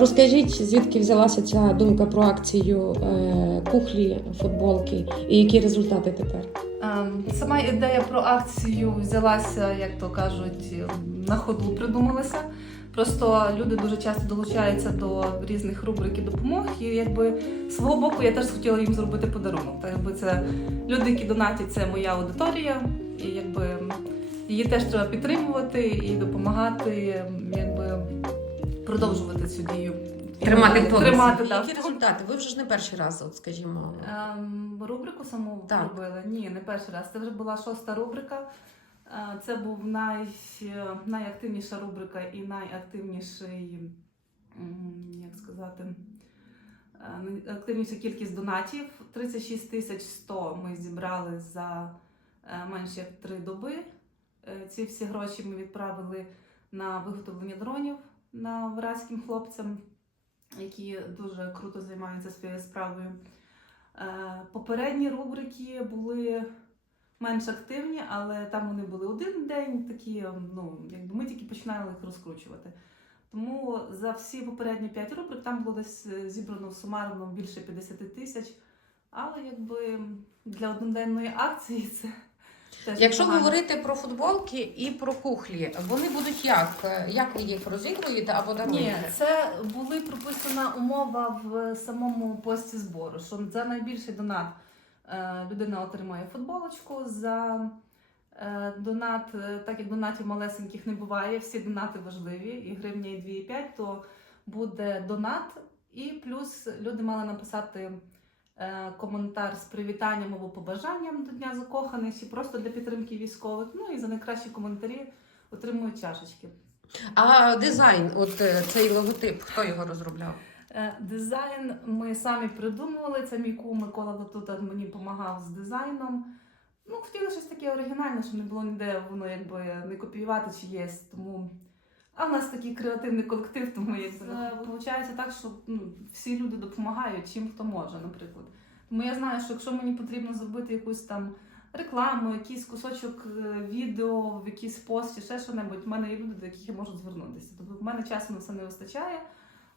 Розкажіть, звідки взялася ця думка про акцію е, кухлі, футболки і які результати тепер? Ем, Сама ідея про акцію взялася, як то кажуть, на ходу придумалася. Просто люди дуже часто долучаються до різних рубрик і допомог, і якби свого боку я теж хотіла їм зробити подарунок. Та якби це люди, які донатять, це моя аудиторія, і якби її теж треба підтримувати і допомагати, якби продовжувати цю дію. Тримати в тонусі. Тримати, так. Які результати? Ви вже ж не перший раз, от скажімо. Ем, рубрику саму Так. робили? Ні, не перший раз. Це вже була шоста рубрика. Е, Це був най, найактивніша рубрика і найактивніший, м, як сказати, е, найактивніша кількість донатів. 36 тисяч 100 ми зібрали за е, менш як три доби. Е, Ці всі гроші ми відправили на виготовлення дронів на вразьким хлопцям, які дуже круто займаються своєю справою. Е, Попередні рубрики були менш активні, але там вони були один день, такі, ну, якби ми тільки починали їх розкручувати. Тому за всі попередні 5 рубрик там було десь е, зібрано сумарно більше 50 тисяч. Але якби для одноденної акції це теж Якщо непогано. говорити про футболки і про кухлі, вони будуть як? Як ви їх розігруєте або Ні, це були прописана умова в самому пості збору, що за найбільший донат е, людина отримає футболочку. За е, донат, е, так як донатів малесеньких не буває, всі донати важливі, і гривня, і 2,5, то буде донат. І плюс люди мали написати коментар з привітанням або побажанням до Дня закоханих, чи просто для підтримки військових. Ну і за найкращі коментарі отримують чашечки. А дизайн, от е, цей логотип, хто його розробляв? Е, Дизайн ми самі придумували. Це мій кум Микола Латута мені допомагав з дизайном. Ну, хотіли щось таке оригінальне, щоб не було ніде воно якби не копіювати чи є. Тому. А в нас такий креативний колектив, тому є. Виходить так, що ну, всі люди допомагають, чим хто може, наприклад. Тому я знаю, що якщо мені потрібно зробити якусь там рекламу, якийсь кусочок е, відео, в якийсь пост чи ще що-небудь, в мене є люди, до яких я можу звернутися. Тобто в мене часу на це не вистачає.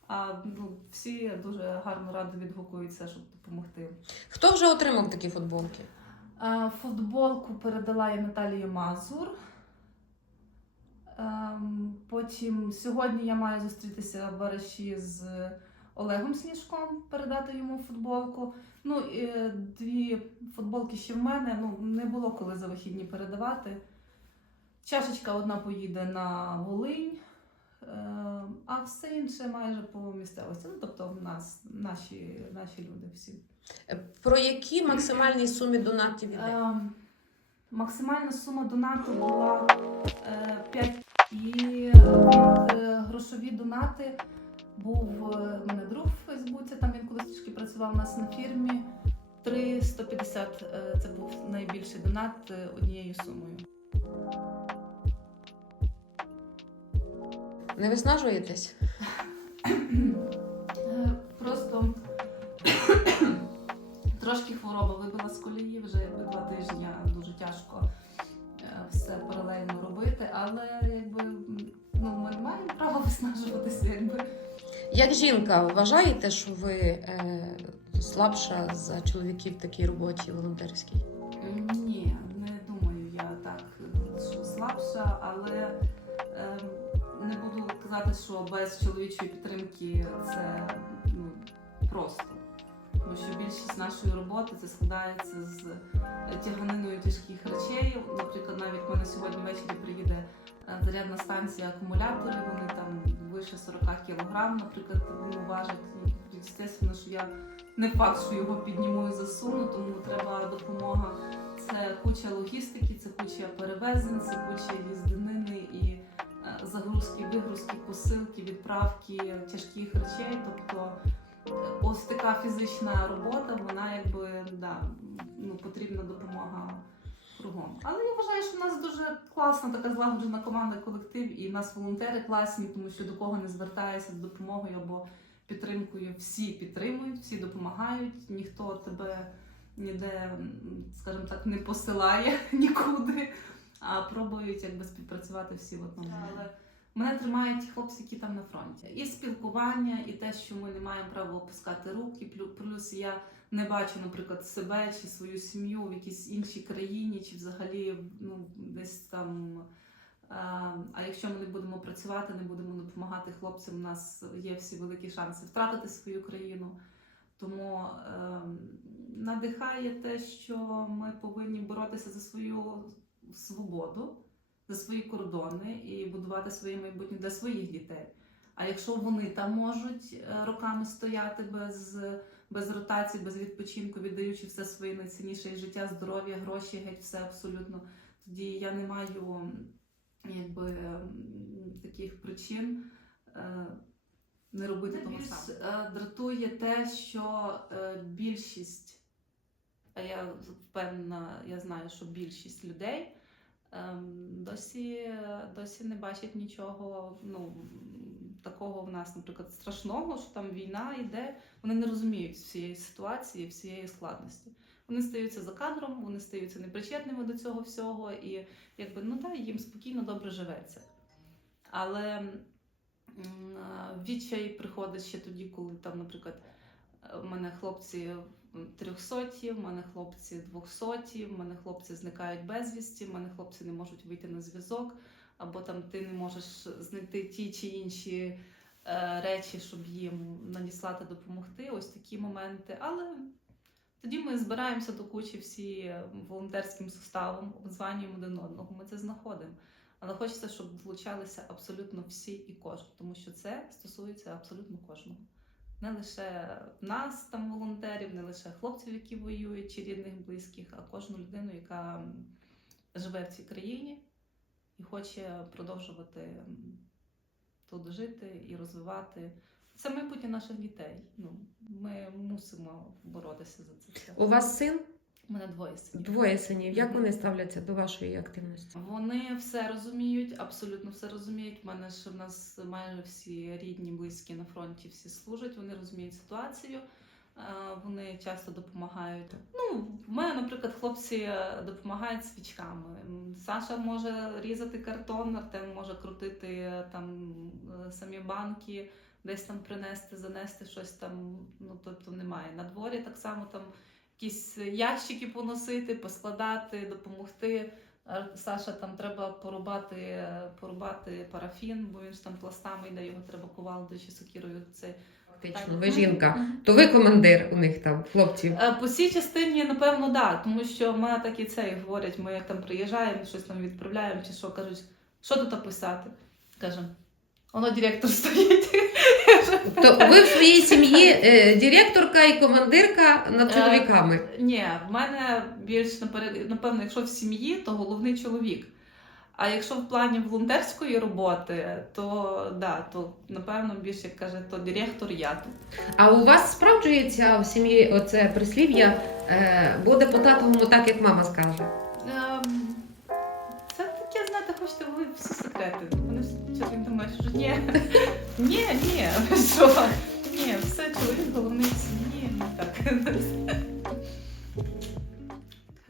А ну, всі дуже гарно радо відгукуються, щоб допомогти. Хто вже отримав такі футболки? А, Футболку передала я Наталії Мазур. Ем, Потім сьогодні я маю зустрітися в Бараші з Олегом Сніжком, передати йому футболку. Ну, і е, дві футболки ще в мене. Ну, не було коли за вихідні передавати. Чашечка одна поїде на Волинь, е, а все інше майже по місцевості. Ну, тобто в нас, наші, наші люди всі. Е, Про які максимальні сумі донатів іде? Ем, Максимальна сума донату була е, 5 і від е, грошові донати був е, в мене друг в Фейсбуці, там він колись трішки працював у нас на фірмі. 350 е, це був найбільший донат е, однією сумою. Не виснажуєтесь? Е, Просто трошки хвороба вибила з колії, вже все паралельно робити, але якби ну, ми не маємо права виснажуватися, якби. Як жінка, вважаєте, що ви е, слабша за чоловіків в такій роботі волонтерській? Ні, не думаю я так, що слабша, але е, не буду казати, що без чоловічої підтримки це ну, просто. Тому що більшість нашої роботи це складається з тяганиною тяжких речей. Наприклад, навіть в мене сьогодні ввечері приїде е, зарядна станція акумуляторів, вони там вище 40 кг, наприклад, вони важать. Звісно, що я не факт, що його підніму і засуну, тому треба допомога. Це куча логістики, це куча перевезень, це куча їздинини і е, загрузки, вигрузки, посилки, відправки тяжких речей. Тобто ось така фізична робота, вона якби да, ну, потрібна допомога кругом. Але я вважаю, що в нас дуже класна така злагоджена команда, колектив, і в нас волонтери класні, тому що до кого не звертаєшся з допомогою або підтримкою, всі підтримують, всі допомагають, ніхто тебе ніде, скажімо так, не посилає нікуди, а пробують якби співпрацювати всі в одному. Мене тримають хлопці, які там на фронті. І спілкування, і те, що ми не маємо права опускати руки. плю- Плюс я не бачу, наприклад, себе чи свою сім'ю в якійсь іншій країні, чи взагалі ну, десь там. Е, А якщо ми не будемо працювати, не будемо допомагати хлопцям, у нас є всі великі шанси втратити свою країну. Тому е, надихає те, що ми повинні боротися за свою свободу, за свої кордони і будувати своє майбутнє для своїх дітей. А якщо вони там можуть е, роками стояти без, без ротації, без відпочинку, віддаючи все своє найцінніше і життя, здоров'я, гроші, геть все абсолютно, тоді я не маю якби таких причин. е, Не робити того Найбільш, самого. Е, Дратує те, що е, більшість, а я впевнена, я знаю, що більшість людей досі, досі не бачать нічого ну, такого в нас, наприклад, страшного, що там війна йде. Вони не розуміють всієї ситуації, всієї складності. Вони стаються за кадром, вони стаються непричетними до цього всього, і якби ну так, їм спокійно добре живеться. Але е, відчай приходить ще тоді, коли там, наприклад, е, в мене хлопці трьохсоті, в мене хлопці двохсоті, в мене хлопці зникають безвісті, в мене хлопці не можуть вийти на зв'язок, або там ти не можеш знайти ті чи інші е, речі, щоб їм надіслати допомогти. Ось такі моменти. Але тоді ми збираємося до кучі всі волонтерським составом, обдзванюємо один одного. Ми це знаходимо. Але хочеться, щоб долучалися абсолютно всі і кожен, тому що це стосується абсолютно кожного. Не лише нас, там волонтерів, не лише хлопців, які воюють, чи рідних, близьких, а кожну людину, яка живе в цій країні і хоче продовжувати тут жити і розвивати. Це майбутнє наших дітей. Ну, ми мусимо боротися за це. У вас син? У мене двоє синів. Двоє синів. Як вони ставляться до вашої активності? Вони все розуміють, абсолютно все розуміють. У мене ж в нас майже всі рідні, близькі на фронті, всі служать, вони розуміють ситуацію. е, Вони часто допомагають. Ну, в мене, наприклад, хлопці е, допомагають свічками. Саша може різати картон, Артем може крутити е, там самі банки, десь там принести, занести щось там. Ну тобто немає. На дворі так само там якісь ящики поносити, поскладати, допомогти. Саша там треба порубати, порубати парафін, бо він ж там пластами йде, його треба кувалдою чи сокірою. Це Фактично, ви жінка. То ви командир у них там, хлопців. Е, По цій частині, напевно, да, тому що мене так і це і говорять. Ми як там приїжджаємо, щось там відправляємо, чи що кажуть, що тут писати? Кажемо, воно директор стоїть. То ви в своїй сім'ї е, директорка і командирка над Е, чоловіками. Ні, в мене більш наперед, напевно, якщо в сім'ї, то головний чоловік. А якщо в плані волонтерської роботи, то да, то напевно більше як каже, то директор я тут. А у вас справджується в сім'ї оце прислів'я е, буде по татовому так, як мама скаже. Ем, це таке, знаєте, хочете ви всі секрети. Вони що ти думаєш, що ні. Ні, ні, що? Ні, все, чоловік головний в сім'ї. Так.